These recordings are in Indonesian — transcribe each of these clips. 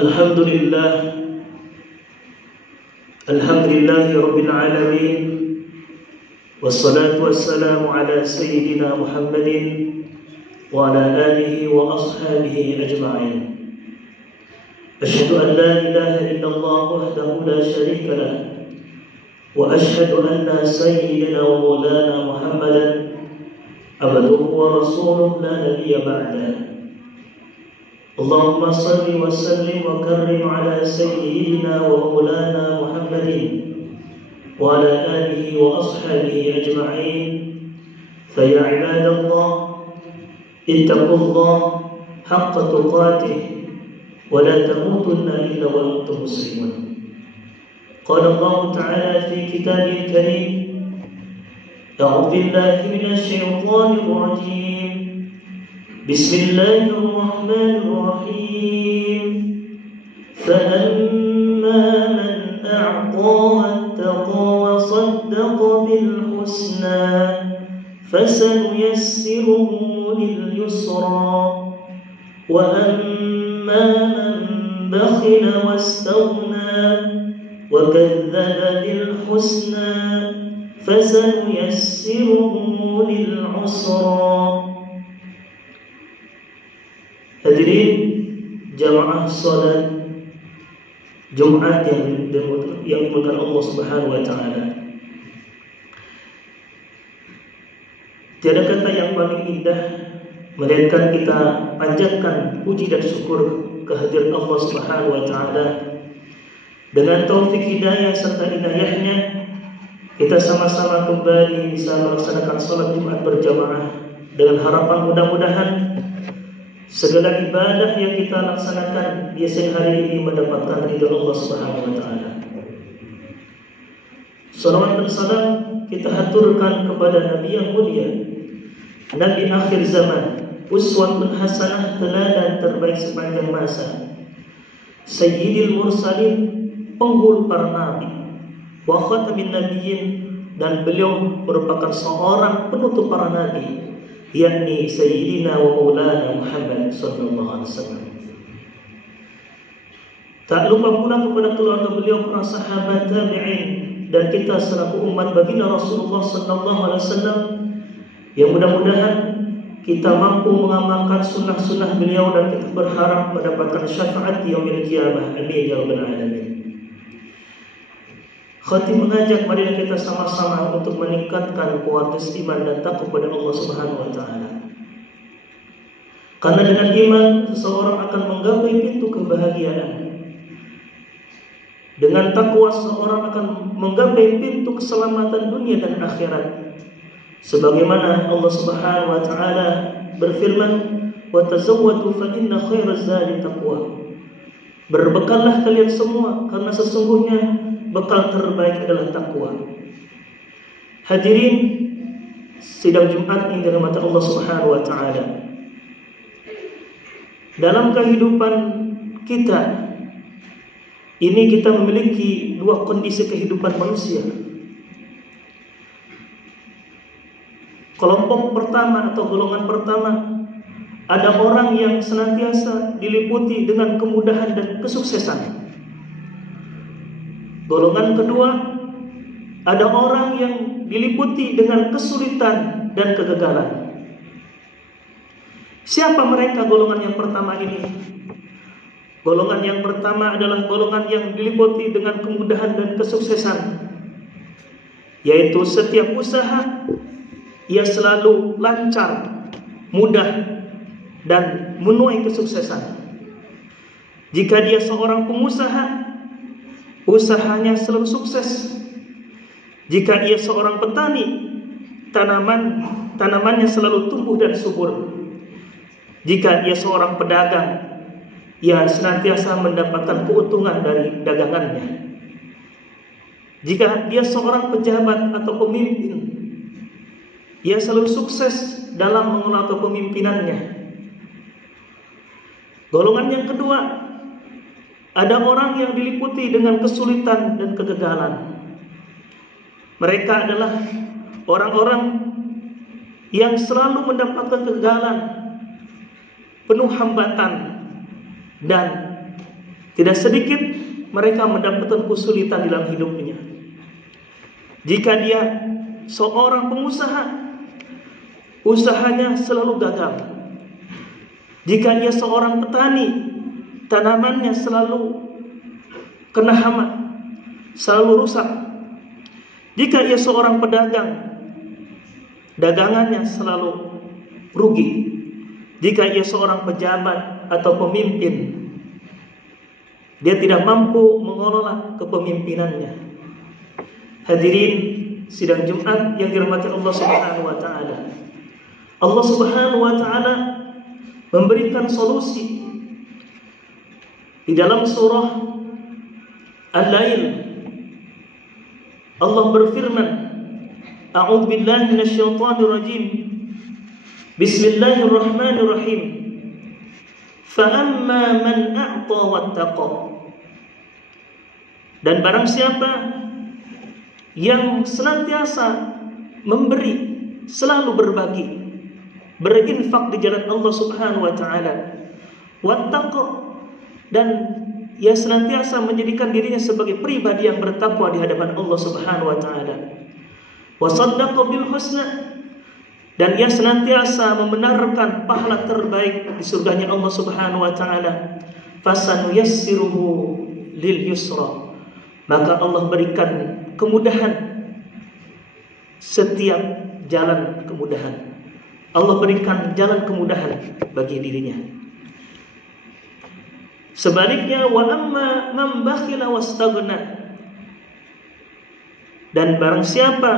Alhamdulillah, Alhamdulillahi Rabbil Alamin, wassalatu wassalamu ala Sayyidina Muhammadin wa ala alihi wa ashabihi ajma'in. Asyhadu an la ilaha illallah wahdahu la syarika lah, wa asyhadu anna Sayyidina wa maulana Muhammadan abduhu wa rasuluhu la nabiyya ba'dah. Allahumma salli wa sallim wa karrim ala sayyidina wa maulana Muhammadin wa ala alihi wa ashabihi ajma'in. Fa ya ibadallah, ittaqullah haqqa tuqatih wa la tamutunna illa wa antum muslimun. Qala Allah Ta'ala fi kitabihil karim, a'udzu billahi minasy syaithanir rajim. Bismillahirrahmanirrahim. فَأَمَّا مَنْ أَعْطَى وَاتَّقَى وَصَدَّقَ بِالْحُسْنَى فَسَنُيَسِّرُهُ لِلْيُسْرَى وَأَمَّا مَنْ بَخِلَ وَاسْتَغْنَى وَكَذَّبَ بِالْحُسْنَى فَسَنُيَسِّرُهُ لِلْعُسْرَى. Hadirin jamaah salat Jumat yang dimuliakan Allah Subhanahu wa taala. Tiada kata yang paling indah melainkan kita panjatkan puji dan syukur kehadirat Allah Subhanahu wa taala. Dengan taufik hidayah serta inayahnya, kita sama-sama kembali bisa melaksanakan salat Jumat berjamaah dengan harapan mudah-mudahan segala ibadah yang kita laksanakan di siang hari ini mendapatkan ridha Allah Subhanahu wa taala. Salawat dan salam kita haturkan kepada Nabi yang mulia, Nabi akhir zaman, uswatun hasanah, teladan terbaik sepanjang masa, Sayyidil Mursalin, penghulu para nabi, wa khatamin nabiyyin, dan beliau merupakan seorang penutup para nabi, yakni Sayyidina wa maulana Muhammad sallallahu alaihi wasallam. Tak lupa pula kepada keluarga beliau, para sahabat, tabi'in, dan kita selaku umat baginda Rasulullah sallallahu alaihi wasallam, yang mudah-mudahan kita mampu mengamalkan sunnah-sunnah beliau dan kita berharap mendapatkan syafaat di yaumil qiyamah. Amin ya rabbal alamin. Khatib mengajak marilah kita sama-sama untuk meningkatkan kualitas iman dan takwa kepada Allah Subhanahu wa taala. Karena dengan iman seseorang akan menggapai pintu kebahagiaan. Dengan takwa seseorang akan menggapai pintu keselamatan dunia dan akhirat. Sebagaimana Allah Subhanahu wa taala berfirman, "Wa tazawwadu fa inna khairaz zadi taqwa." Berbekallah kalian semua karena sesungguhnya bekal terbaik adalah takwa. Hadirin sidang Jumat yang dirahmati Allah Subhanahu wa taala. Dalam kehidupan kita ini kita memiliki dua kondisi kehidupan manusia. Kelompok pertama atau golongan pertama, ada orang yang senantiasa diliputi dengan kemudahan dan kesuksesan. Golongan kedua, ada orang yang diliputi dengan kesulitan dan kegagalan. Siapa mereka golongan yang pertama ini? Golongan yang pertama adalah golongan yang diliputi dengan kemudahan dan kesuksesan, yaitu setiap usaha ia selalu lancar, mudah, dan menuai kesuksesan. Jika dia seorang pengusaha, usahanya selalu sukses. Jika ia seorang petani, tanamannya selalu tumbuh dan subur. Jika ia seorang pedagang, ia senantiasa mendapatkan keuntungan dari dagangannya. Jika dia seorang pejabat atau pemimpin, ia selalu sukses dalam mengelola kepemimpinannya. Golongan yang kedua, ada orang yang diliputi dengan kesulitan dan kegagalan. Mereka adalah orang-orang yang selalu mendapatkan kegagalan, penuh hambatan, dan Tidak sedikit mereka mendapatkan kesulitan dalam hidupnya. Jika dia seorang pengusaha, usahanya selalu gagal. Jika dia seorang petani, tanamannya selalu kena hama, selalu rusak. Jika ia seorang pedagang, dagangannya selalu rugi. Jika ia seorang pejabat atau pemimpin, dia tidak mampu mengelola kepemimpinannya. Hadirin sidang Jumat yang dirahmati Allah Subhanahu wa taala. Allah Subhanahu wa taala memberikan solusi di dalam surah Al-Lail. Allah berfirman, A'udzu billahi minasyaitonir rajim. Bismillahirrahmanirrahim. Fa'amma man a'ta wattaqa. Dan barang siapa yang senantiasa memberi, selalu berbagi, berinfak di jalan Allah Subhanahu wa taala, wattaqa, dan ia senantiasa menjadikan dirinya sebagai pribadi yang bertakwa di hadapan Allah Subhanahu wa taala, wa saddaqa bil husna, dan ia senantiasa membenarkan pahala terbaik di surganya Allah Subhanahu wa taala, fasanuyassiruhu lil yusra, maka Allah berikan kemudahan, setiap jalan kemudahan. Allah berikan jalan kemudahan bagi dirinya. Sebaliknya, wa amma man bakhila wastaghna, dan barang siapa,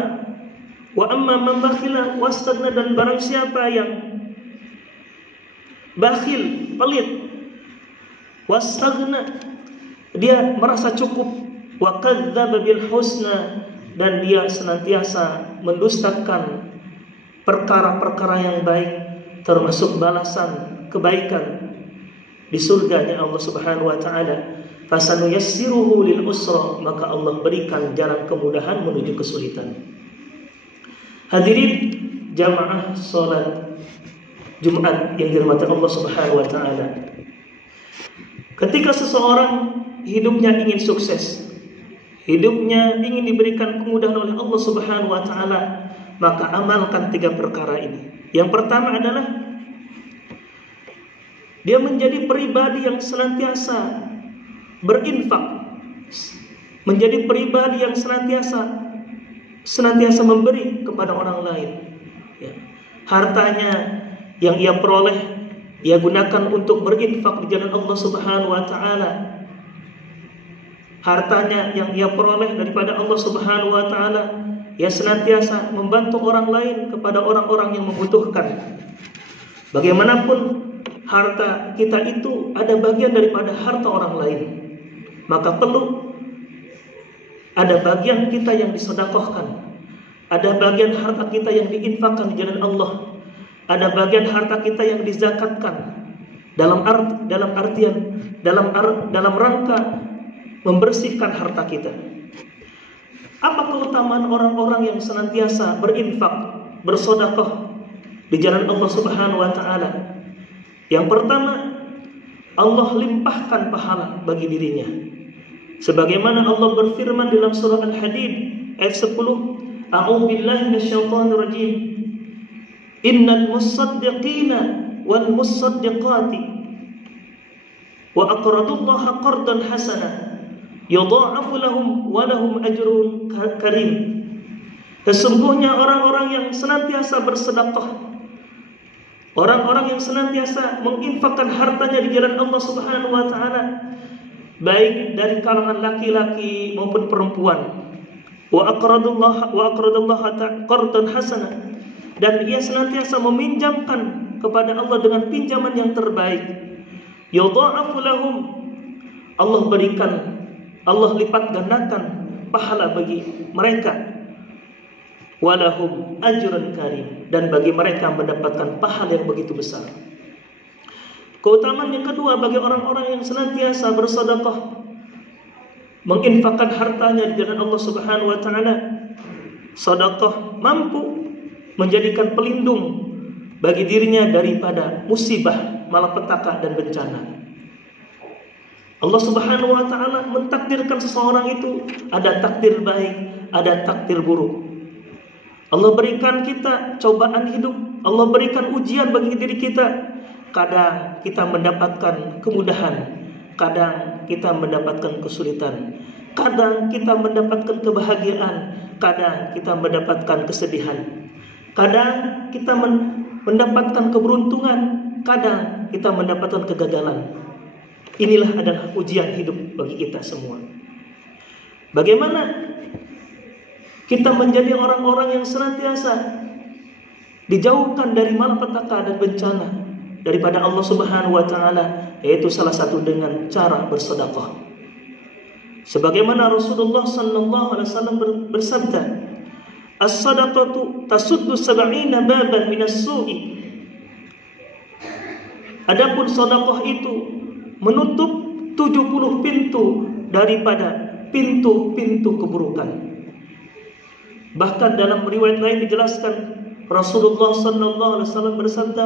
wa amma man bakhila wastaghna, dan barang siapa yang bakhil, pelit, wastaghna, dia merasa cukup, wa kadzdzaba bil husna, dan dia senantiasa mendustakan perkara-perkara yang baik, termasuk balasan kebaikan di surganya Allah Subhanahu wa taala, fasanuyassiruhu lil usra, maka Allah berikan jalan kemudahan menuju kesulitan. Hadirin jamaah salat Jumat yang dirahmati Allah Subhanahu wa taala. Ketika seseorang hidupnya ingin sukses, hidupnya ingin diberikan kemudahan oleh Allah Subhanahu wa taala, maka amalkan 3 perkara ini. Yang pertama adalah dia menjadi pribadi yang senantiasa berinfak, menjadi pribadi yang senantiasa memberi kepada orang lain. Ya. Hartanya yang ia peroleh, ia gunakan untuk berinfak di jalan Allah Subhanahu wa taala. Hartanya yang ia peroleh daripada Allah Subhanahu wa taala, ia senantiasa membantu orang lain kepada orang-orang yang membutuhkan. Bagaimanapun harta kita itu ada bagian daripada harta orang lain, maka perlu ada bagian kita yang disedekahkan, ada bagian harta kita yang diinfakkan di jalan Allah, ada bagian harta kita yang dizakatkan dalam rangka membersihkan harta kita. Apa keutamaan orang-orang yang senantiasa berinfak, bersedekah di jalan Allah Subhanahu wa taala? Yang pertama, Allah limpahkan pahala bagi dirinya. Sebagaimana Allah berfirman dalam surah Al-Hadid ayat 10, A'udzu billahi minasyaitonir rajim. Innal musaddiqina wal musaddiqati wa aqradullaha qardan hasana yudha'afu lahum wa lahum ajrun karim. Sesungguhnya orang-orang yang senantiasa bersedekah, orang-orang yang senantiasa menginfakkan hartanya di jalan Allah Subhanahu wa taala, baik dari kalangan laki-laki maupun perempuan, wa aqradullaha qardan hasana, dan ia senantiasa meminjamkan kepada Allah dengan pinjaman yang terbaik, yudha'afu lahum, Allah lipat gandakan pahala bagi mereka, walahum ajrun karim, dan bagi mereka mendapatkan pahala yang begitu besar. Keutamaan yang kedua bagi orang-orang yang senantiasa bersedekah, menginfakkan hartanya di jalan Allah Subhanahu wa taala, sedekah mampu menjadikan pelindung bagi dirinya daripada musibah, malapetaka dan bencana. Allah Subhanahu wa taala mentakdirkan seseorang itu ada takdir baik, ada takdir buruk. Allah berikan kita cobaan hidup, Allah berikan ujian bagi diri kita. Kadang kita mendapatkan kemudahan, kadang kita mendapatkan kesulitan, kadang kita mendapatkan kebahagiaan, kadang kita mendapatkan kesedihan, kadang kita mendapatkan keberuntungan, kadang kita mendapatkan kegagalan. Inilah adalah ujian hidup bagi kita semua. Bagaimana kita menjadi orang-orang yang senantiasa dijauhkan dari malapetaka dan bencana daripada Allah Subhanahu wa taala, yaitu salah satu dengan cara bersedekah. Sebagaimana Rasulullah sallallahu alaihi wasallam bersabda, "As-sadaqatu tasuddu 70 baban minas su'i." Adapun sedekah itu menutup 70 pintu daripada pintu-pintu keburukan. Bahkan dalam riwayat lain dijelaskan Rasulullah sallallahu alaihi wasallam bersabda,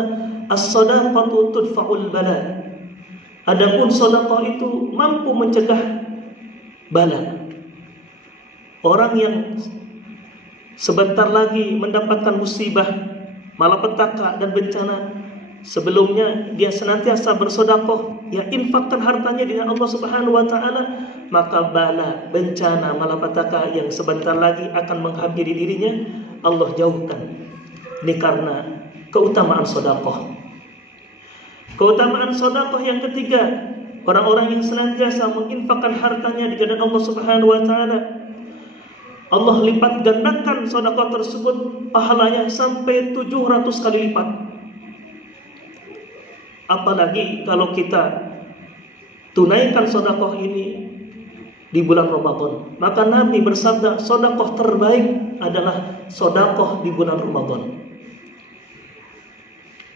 "As-shadaqatu tudfa'ul bala." Adapun sedekah itu mampu mencegah bala. Orang yang sebentar lagi mendapatkan musibah, malapetaka dan bencana, sebelumnya dia senantiasa bersedekah, ya infakkan hartanya dengan Allah Subhanahu wa taala, maka bala, bencana, malapetaka yang sebentar lagi akan menghampiri dirinya Allah jauhkan. Ini karena keutamaan sedekah. Keutamaan sedekah yang ketiga, orang-orang yang senantiasa menginfakkan hartanya di jalan Allah Subhanahu wa taala, Allah lipat gandakan sedekah tersebut pahalanya sampai 700 kali lipat. Apalagi kalau kita tunaikan sedekah ini di bulan Ramadan. Maka Nabi bersabda, sedekah terbaik adalah sedekah di bulan Ramadan.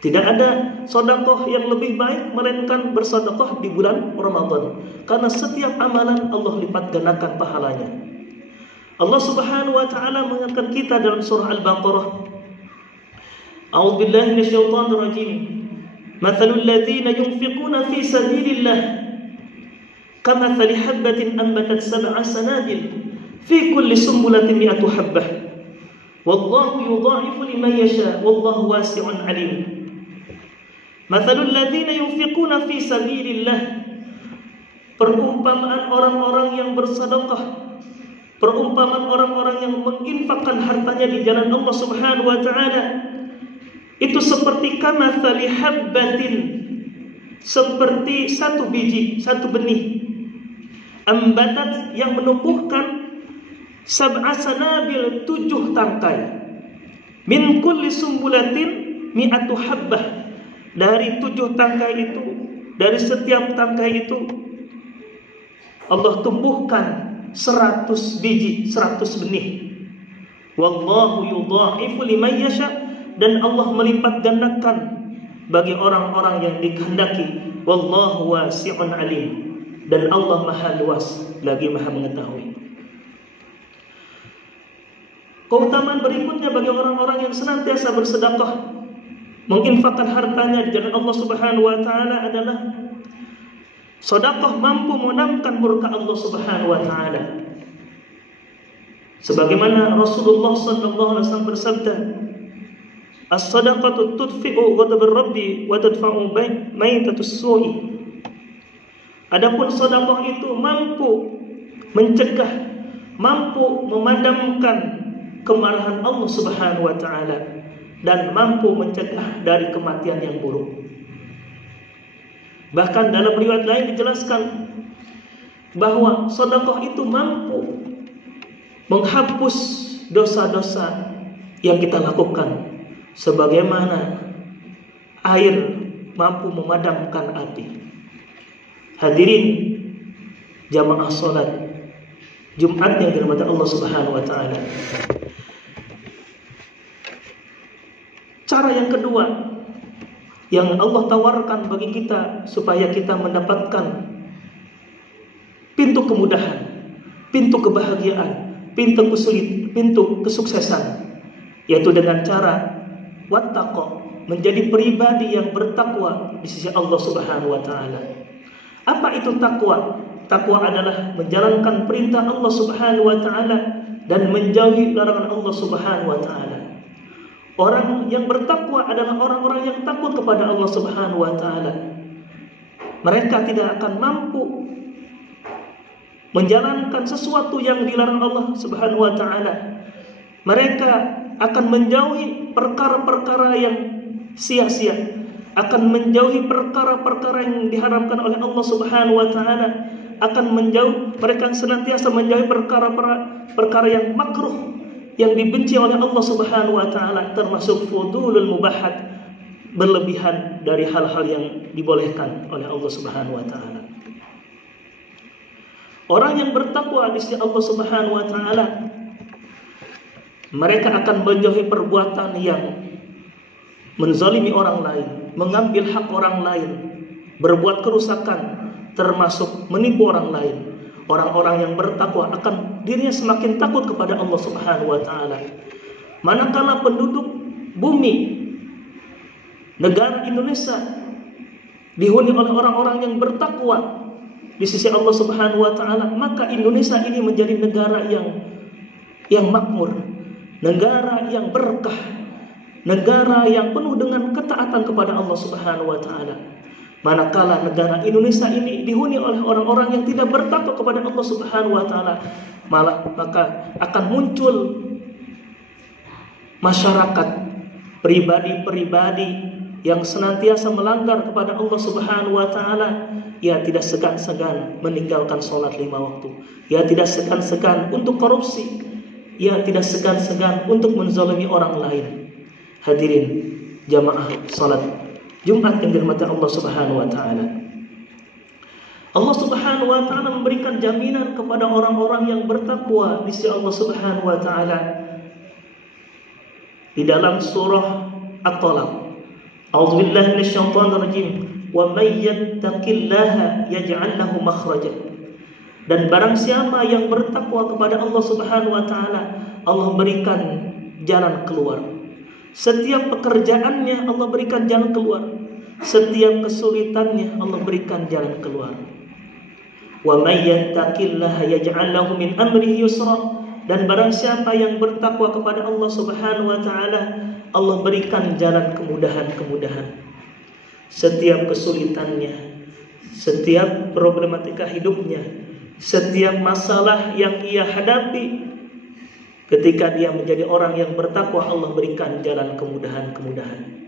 Tidak ada sedekah yang lebih baik melainkan bersedekah di bulan Ramadan, karena setiap amalan Allah lipat gandakan pahalanya. Allah Subhanahu wa taala mengingatkan kita dalam surah Al-Baqarah, A'udzubillahi minasyaitonir rajim. Mathalul ladzina yunfiquna fi sabilillah kamathali habbatin anbatat sab'a sanabil fi kulli sumbulatin mi'atu habbah wallahu yudha'ifu liman yasha wallahu wasi'un 'alim. Mathalul ladzina yunfiquna fi sabilillah, perumpamaan orang-orang yang bersedekah, perumpamaan orang-orang yang menginfakkan hartanya di jalan Allah Subhanahu wa taala, itu seperti kamathali habbatin, seperti satu biji, satu benih, ambatat yang menumbuhkan sab'a sanabil, 7 tangkai, min kulli sumbulatin mi'atu habbah, dari 7 tangkai itu, dari setiap tangkai itu Allah tumbuhkan 100 biji, 100 benih. Wallahu yudha'ifu liman yasha, dan Allah melipat gandakan bagi orang-orang yang dikehendaki. Wallahu wasi'un alim, dan Allah maha luas lagi maha mengetahui. Keutamaan berikutnya bagi orang-orang yang senantiasa bersedekah, menginfakkan hartanya di jalan Allah Subhanahu wa taala adalah sedekah mampu memenangkan murka Allah Subhanahu wa taala. Sebagaimana Rasulullah sallallahu alaihi wasallam bersabda, "As-sadaqatu tudfi'u ghadabir rabbi wa tadfa'u maitatus su'i." Adapun sedekah itu mampu mencegah, mampu memadamkan kemarahan Allah Subhanahu wa taala, dan mampu mencegah dari kematian yang buruk. Bahkan dalam riwayat lain dijelaskan bahwa sedekah itu mampu menghapus dosa-dosa yang kita lakukan, sebagaimana air mampu memadamkan api. Hadirin jamaah salat Jumat yang dirahmati Allah Subhanahu wa taala. Cara yang kedua yang Allah tawarkan bagi kita supaya kita mendapatkan pintu kemudahan, pintu kebahagiaan, pintu kesuksesan, yaitu dengan cara wattaqo, menjadi pribadi yang bertakwa di sisi Allah Subhanahu wa taala. Apa itu takwa? Takwa adalah menjalankan perintah Allah Subhanahu wa taala dan menjauhi larangan Allah Subhanahu wa taala. Orang yang bertakwa adalah orang-orang yang takut kepada Allah Subhanahu wa taala. Mereka tidak akan mampu menjalankan sesuatu yang dilarang Allah Subhanahu wa taala. Mereka akan menjauhi perkara-perkara yang sia-sia, akan menjauhi perkara-perkara yang diharamkan oleh Allah Subhanahu wa taala, akan mereka senantiasa menjauhi perkara yang makruh, yang dibenci oleh Allah Subhanahu wa taala, termasuk fudulul mubahat, berlebihan dari hal-hal yang dibolehkan oleh Allah Subhanahu wa taala. Orang yang bertakwa di sisi Allah Subhanahu wa taala, mereka akan menjauhi perbuatan yang menzalimi orang lain, mengambil hak orang lain, berbuat kerusakan, termasuk menipu orang lain. Orang-orang yang bertakwa akan dirinya semakin takut kepada Allah Subhanahu wa taala. Manakala penduduk bumi negara Indonesia dihuni oleh orang-orang yang bertakwa di sisi Allah Subhanahu wa taala, maka Indonesia ini menjadi negara yang makmur, negara yang berkah, negara yang penuh dengan ketaatan kepada Allah Subhanahu wa taala. Manakala negara Indonesia ini dihuni oleh orang-orang yang tidak bertakwa kepada Allah Subhanahu wa taala, maka akan muncul masyarakat, pribadi-pribadi yang senantiasa melanggar kepada Allah Subhanahu wa taala. Ia tidak segan-segan meninggalkan sholat 5 waktu. Ia tidak segan-segan untuk korupsi. Ia tidak segan-segan untuk menzalimi orang lain. Hadirin jamaah sholat Jumat yang dirahmati Allah Subhanahu wa taala. Allah Subhanahu wa taala memberikan jaminan kepada orang-orang yang bertakwa di sisi Allah Subhanahu wa taala di dalam surah At-Talaq. A'udzubillahi minasyaitonir rajim. Wa may yattaqillaha yaj'al lahu makhraja. Dan barang siapa yang bertakwa kepada Allah Subhanahu wa taala, Allah berikan jalan keluar. Setiap pekerjaannya Allah berikan jalan keluar. Setiap kesulitannya Allah berikan jalan keluar. Wa may yattaqillaha yaj'al lahu min amrihi yusra. Dan barang siapa yang bertakwa kepada Allah Subhanahu wa taala, Allah berikan jalan kemudahan-kemudahan. Setiap kesulitannya, setiap problematika hidupnya, setiap masalah yang ia hadapi, ketika dia menjadi orang yang bertakwa, Allah berikan jalan kemudahan-kemudahan.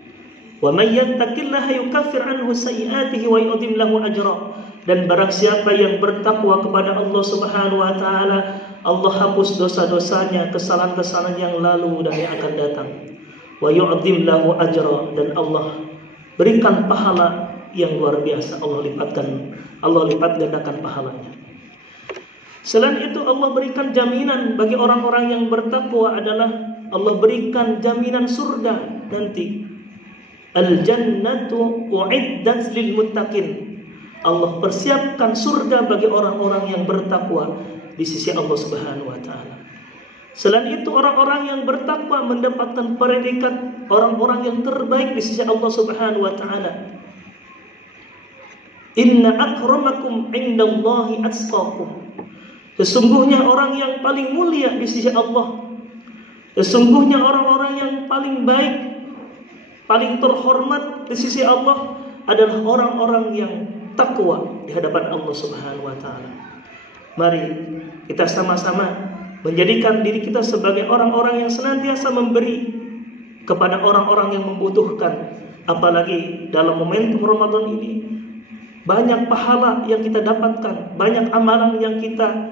Wa may yattaqillaha yukaffir anhu sayyi'atihi wa yu'dhim lahu ajra. Dan barang siapa yang bertakwa kepada Allah Subhanahu wa taala, Allah hapus dosa-dosanya, kesalahan-kesalahan yang lalu dan yang akan datang. Wa yu'dhim lahu ajra, dan Allah berikan pahala yang luar biasa. Allah lipat gandakan pahalanya. Selain itu Allah berikan jaminan bagi orang-orang yang bertakwa adalah Allah berikan jaminan surga nanti. Al-jannatu u'iddat lil muttaqin. Allah persiapkan surga bagi orang-orang yang bertakwa di sisi Allah Subhanahu wa taala. Selain itu orang-orang yang bertakwa mendapatkan predikat orang-orang yang terbaik di sisi Allah Subhanahu wa taala. Inna akramakum indallahi atqakum. Sesungguhnya orang yang paling mulia di sisi Allah, sesungguhnya orang-orang yang paling baik, paling terhormat di sisi Allah adalah orang-orang yang takwa di hadapan Allah Subhanahu wa taala. Mari kita sama-sama menjadikan diri kita sebagai orang-orang yang senantiasa memberi kepada orang-orang yang membutuhkan. Apalagi dalam momentum Ramadan ini, banyak pahala yang kita dapatkan, banyak amalan yang kita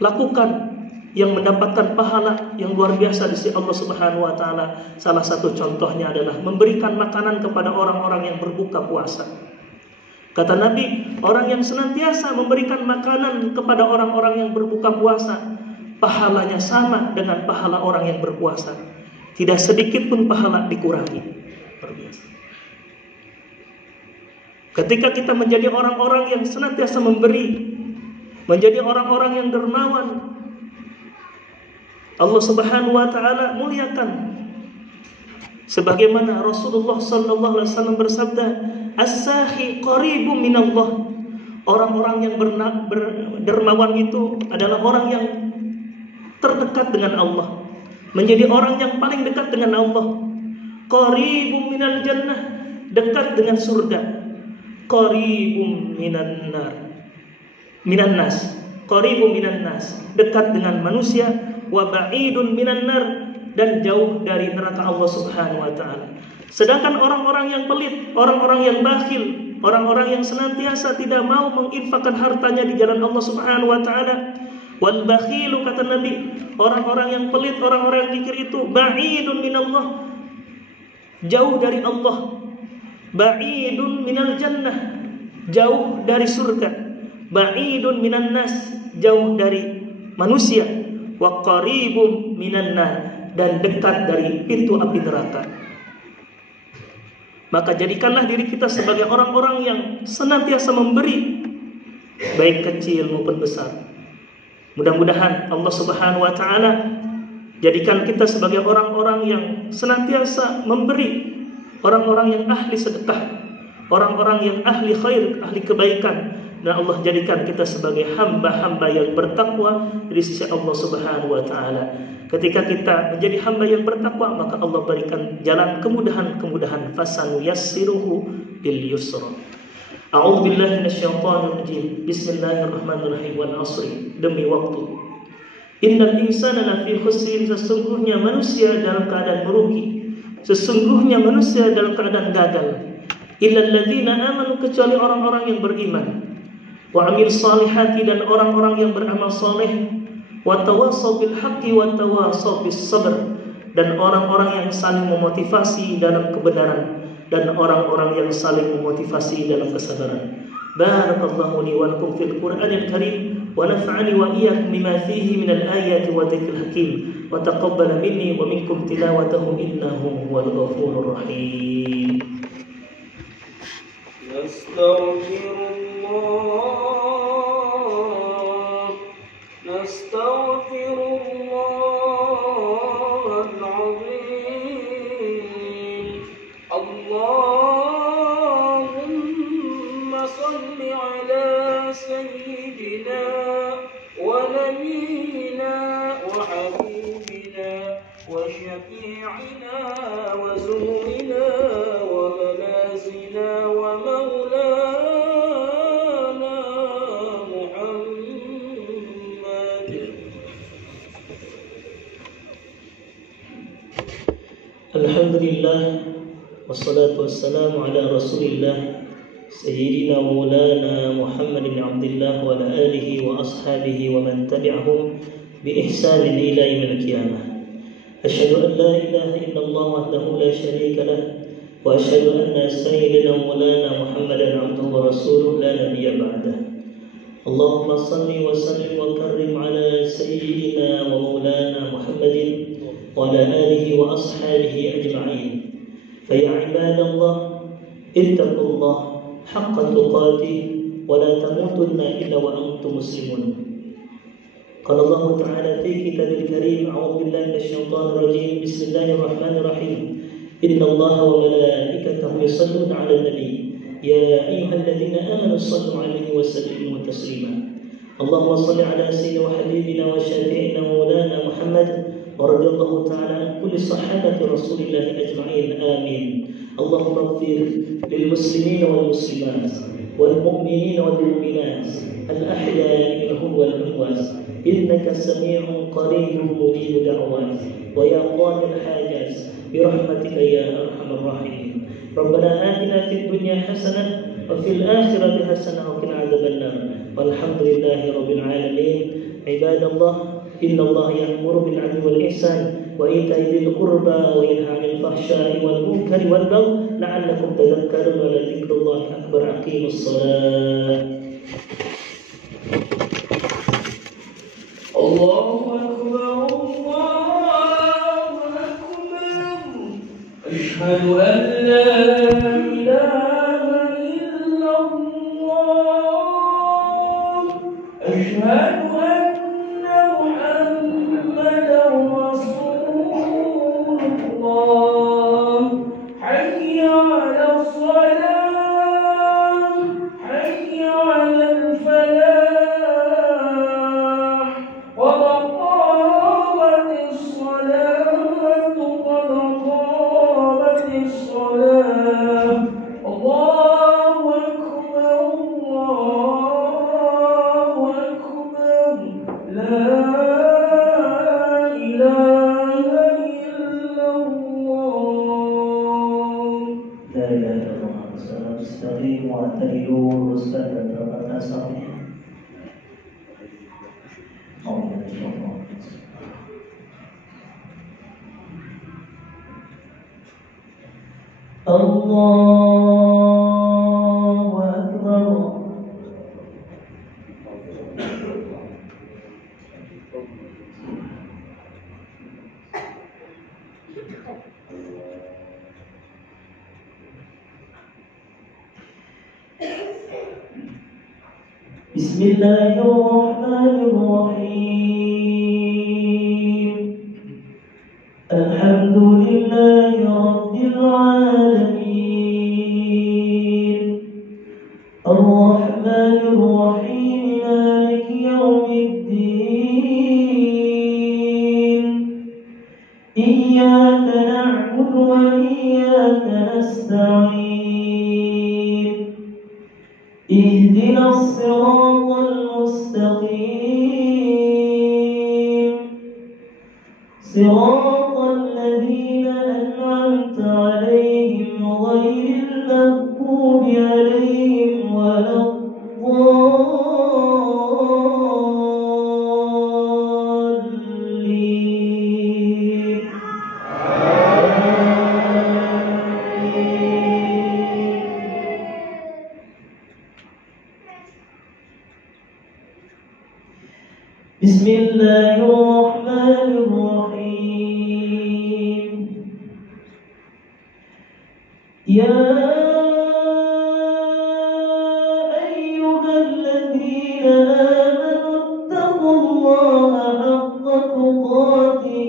lakukan yang mendapatkan pahala yang luar biasa di sisi Allah Subhanahu wa taala. Salah satu contohnya adalah memberikan makanan kepada orang-orang yang berbuka puasa. Kata Nabi, orang yang senantiasa memberikan makanan kepada orang-orang yang berbuka puasa, pahalanya sama dengan pahala orang yang berpuasa. Tidak sedikit pun pahala dikurangi. Luar biasa. Ketika kita menjadi orang-orang yang senantiasa memberi, menjadi orang-orang yang dermawan, Allah Subhanahu wa taala muliakan. Sebagaimana Rasulullah sallallahu alaihi wasallam bersabda, "As-sakhi qaribun minallah Orang-orang yang dermawan itu adalah orang yang terdekat dengan Allah, menjadi orang yang paling dekat dengan Allah. Qaribum minal jannah, dekat dengan surga. Qaribum minan nar, minan nas. Qaribum minan nas, dekat dengan manusia. Wa ba'idun minan nar, dan jauh dari neraka Allah Subhanahu wa taala. Sedangkan orang-orang yang pelit, orang-orang yang bakhil, orang-orang yang senantiasa tidak mau menginfakkan hartanya di jalan Allah Subhanahu wa taala. Wal bakhilu, kata Nabi, orang-orang yang pelit, orang-orang yang kikir itu ba'idun minallah, jauh dari Allah. Ba'idun minal jannah, jauh dari surga. Ba'idun minan nas, jauh dari manusia. Wa qaribum minan nar, dan dekat dari pintu api neraka. Maka jadikanlah diri kita sebagai orang-orang yang senantiasa memberi, baik kecil maupun besar. Mudah-mudahan Allah Subhanahu wa taala jadikan kita sebagai orang-orang yang senantiasa memberi, orang-orang yang ahli sedekah, orang-orang yang ahli khair, ahli kebaikan. Dan Allah jadikan kita sebagai hamba-hamba yang bertakwa di sisi Allah Subhanahu wa taala. Ketika kita menjadi hamba yang bertakwa, maka Allah berikan jalan kemudahan-kemudahan. Fasanu yassiruhu bil yusra. A'udzu billahi minasyaitonir rajim. Bismillahirrahmanirrahim. Wal 'ashri, demi waktu. Innal insana lafi khusr, sesungguhnya manusia dalam keadaan merugi. Sesungguhnya manusia dalam keadaan gagal. Illal ladzina amanu, kecuali orang-orang yang beriman. Wa amil salihati, dan orang-orang yang beramal saleh. Wa tawasaw bil haqqi wa tawasaw bis sabr, dan orang-orang yang saling memotivasi dalam kebenaran, dan orang-orang yang saling memotivasi dalam kesabaran. Barakallahu li wa lakum fil Qur'anil Karim, wa nafa'ani wa iyyakum bima fihi minal ayati wa dzikril hakim, wa taqabbala minni wa minkum tilawatahu innahu huwal ghafurur rahim. Nastaghfirullah al-azim. Allahumma salli ala sayyidina wa nabiyyina wa habibina wa syafi'ina wa zurina wa malazina wa maulana Muhammad. Alhamdulillah, wassalatu wassalamu ala Rasulillah Sayyidina Maulana Muhammad bin Abdullah wa ala alihi wa ashabihi wa man tabi'ahum bi ihsanin ila yaumil qiyamah. Asyhadu an la ilaha illallah wahdahu la syarika lah, wa asyhadu anna sayyidina Maulana Muhammadan abduhu wa rasuluhu la nabiyya ba'dah. Allahumma salli wa sallim wa karrim ala sayyidina wa maulana Muhammadin wa ala alihi wa ashabihi ajma'in. Fa ya ibadallah, ittaqullah haqqa tuqatih wa la tamutunna illa wa antum muslimun. Qala Allah ta'ala fi kitabil karim, a'udzu billahi minasyaitonir rajim. Bismillahirrahmanirrahim. Inna Allaha wa malaikatahu yusalluna 'alan nabi. Ya ayyuhalladzina amanu sallu 'alaihi wa sallimu taslima. Allahumma shalli ala sayyidina wa habibina wa syafi'ina maulana Muhammad wa radhiyallahu ta'ala an kulli sahabati Rasulillah ajma'in. Amin. Allahumma ighfir lil muslimina wal muslimat wal mu'minina wal mu'minat al ahya'i minhum wal amwat, innaka sami'un qaribun mujibud da'wat, wa ya qadil hajat bi rahmatika ya arhamar rahimin. Rabbana atina fid dunya hasanah wa fil akhirati hasanah wa qina adzabannar. Walhamdulillahi rabbil alamin. Ibadallah, innallaha ya'muru bil 'adli wal ihsan wa ita'i dzil qurba wa yanha 'anil fahsya'i wal munkari wal baghi la'allakum tadhakkarun. Wa la dzikrullahi akbar. Aqimus shalah. Allahu akbar, Allahu akbar. Ashhadu an la ilaha illallah. Ashhadu anna Muhammadan Rasulullah. Hayya 'ala salam, hayya 'ala mustaqim wa'tadilu luruskan dan teratur asapnya. Allahu Akbar. Bismillahirrahmanirrahim. Alhamdulillahi rabbil alamin. Ar-Rahmanir-Rahim, Maliki yaumiddin. Iyyaka na'budu wa iyyaka nasta'in. اهدنا الصراط المستقيم صراط الذين أنعمت عليهم غير المغضوب عليهم ولا الضالين. بسم الله الرحمن الرحيم. يا أيها الذين آمنوا اتقوا الله حق تقاته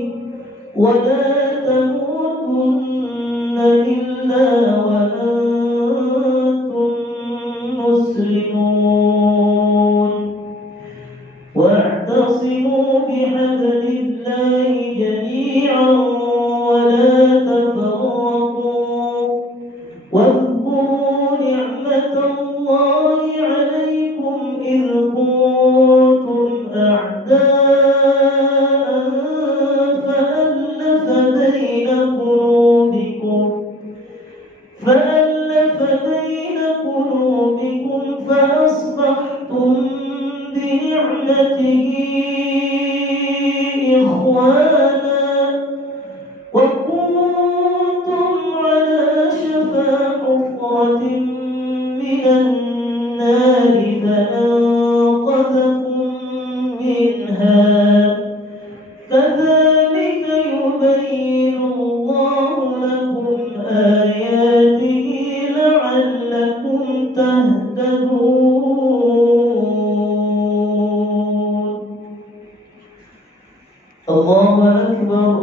ولا تموتن إلا وأنتم مسلمون. واعتصموا بحبل الله جميعا ولا تفرقوا واذكروا نعمة الله عليكم إذ كنتم أعداء فألف بين قلوبكم فأصبحتم بنعمته إخوانا وكنتم على شفا حفرة من النار فأنقذكم منها. كذلك يبين الله لكم آياته لعلكم تهتدون. الله أكبر.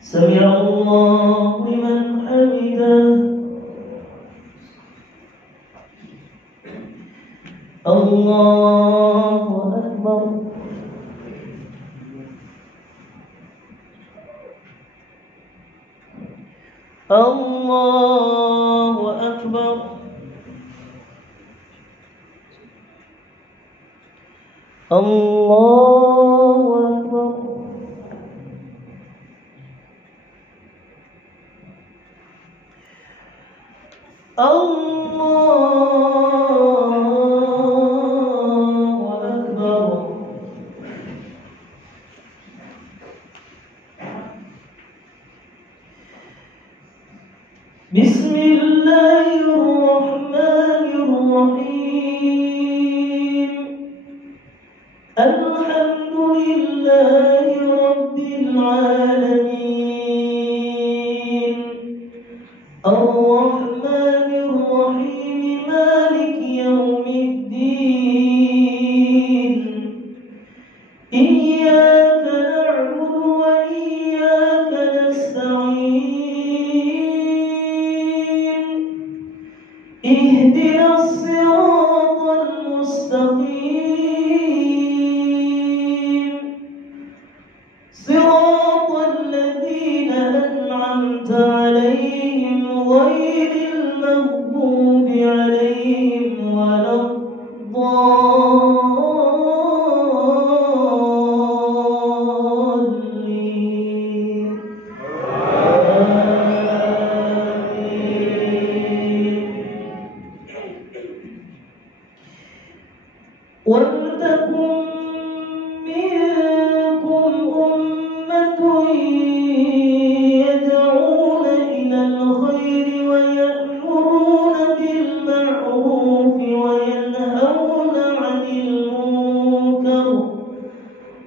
سمع الله لمن حمده. الله أكبر. الله أكبر. الله أكبر. بسم الله الرحمن الرحيم. الحمد لله رب العالمين. الرحمن الرحيم مالك يوم الدين. إياك نعبد وإياك نستعين. اهدنا الصراط المستقيم صراط الذين أنعمت عليهم غير المغضوب عليهم ولا الضالين.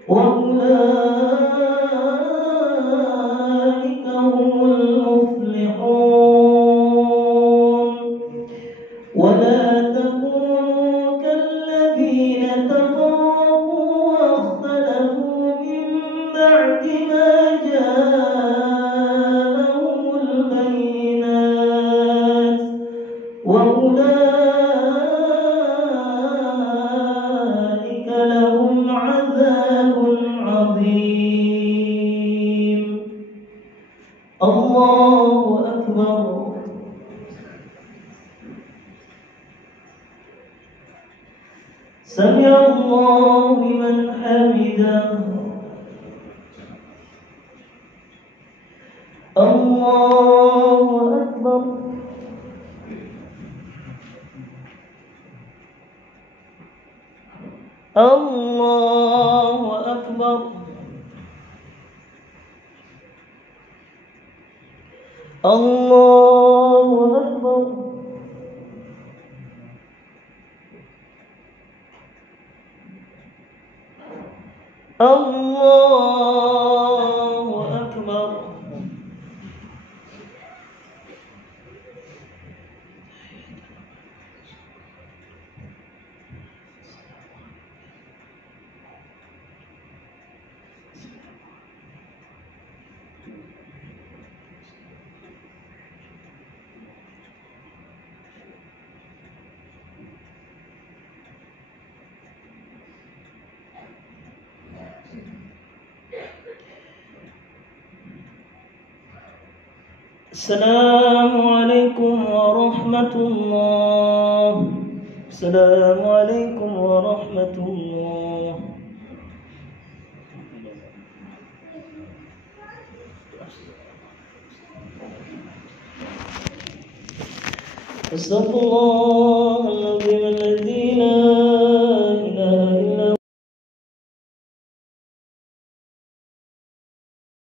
وأولئك هم المفلحون ولا تكونوا كالذين تفرقوا واختلفوا من بعد ما جاءهم البينات وأولئك لهم عذاب عظيم. الله أكبر. سمع الله لمن حمده. الله أكبر. الله أكبر. الله أكبر. الله أكبر. السلام عليكم ورحمة الله. السلام عليكم ورحمة الله. استغفر الله العظيم